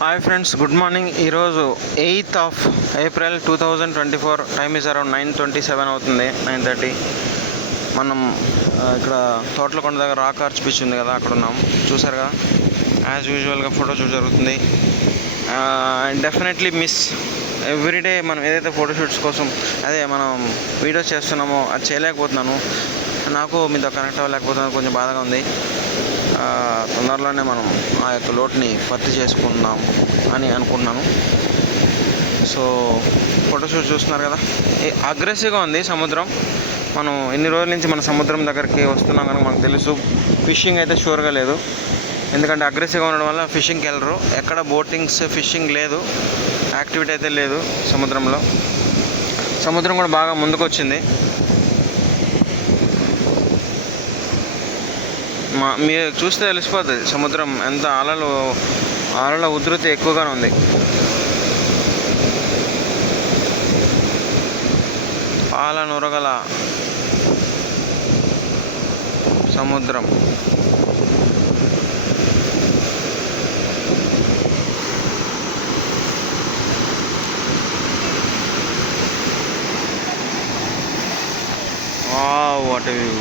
Hi friends good morning ఈరోజు eighth of April two thousand twenty four time is around nine twenty seven అవుతుంది nine thirty మనం ఇక్కడ తోటలకొండ దగ్గర rock arch beach ఉంది కదా అక్కడ ఉన్నాం. చూసారు కదా యాజ్ యూజువల్గా ఫోటో షూట్ జరుగుతుంది. డెఫినెట్లీ మిస్ ఎవ్రీడే మనం ఏదైతే ఫోటోషూట్స్ కోసం అదే మనం వీడియోస్ చేస్తున్నామో అది చేయలేకపోతున్నాను. నాకు మీతో కనెక్ట్ అవ్వలేకపోతున్నాను కొంచెం బాధగా ఉంది. తొందరలోనే మనం ఆ యొక్క లోటుని భర్తీ చేసుకుందాం అని అనుకున్నాను సో ఫోటోషూట్ చూస్తున్నారు కదా? అగ్రెసివ్గా ఉంది సముద్రం. మనం ఎన్ని రోజుల నుంచి మన సముద్రం దగ్గరికి వస్తున్నాం కనుక మనకు తెలుసు. ఫిషింగ్ అయితే షూర్గా లేదు. ఎందుకంటే అగ్రెసివ్గా ఉండడం వల్ల ఫిషింగ్కి వెళ్ళరు. ఎక్కడ బోటింగ్స్ ఫిషింగ్ లేదు. యాక్టివిటీ అయితే లేదు సముద్రంలో. సముద్రం కూడా బాగా ముందుకు వచ్చింది మా మీరు చూస్తే తెలిసిపోతుంది సముద్రం ఎంత అలలు అలల ఉధృతి ఎక్కువగానే ఉంది. పాల నురగల సముద్రం. What view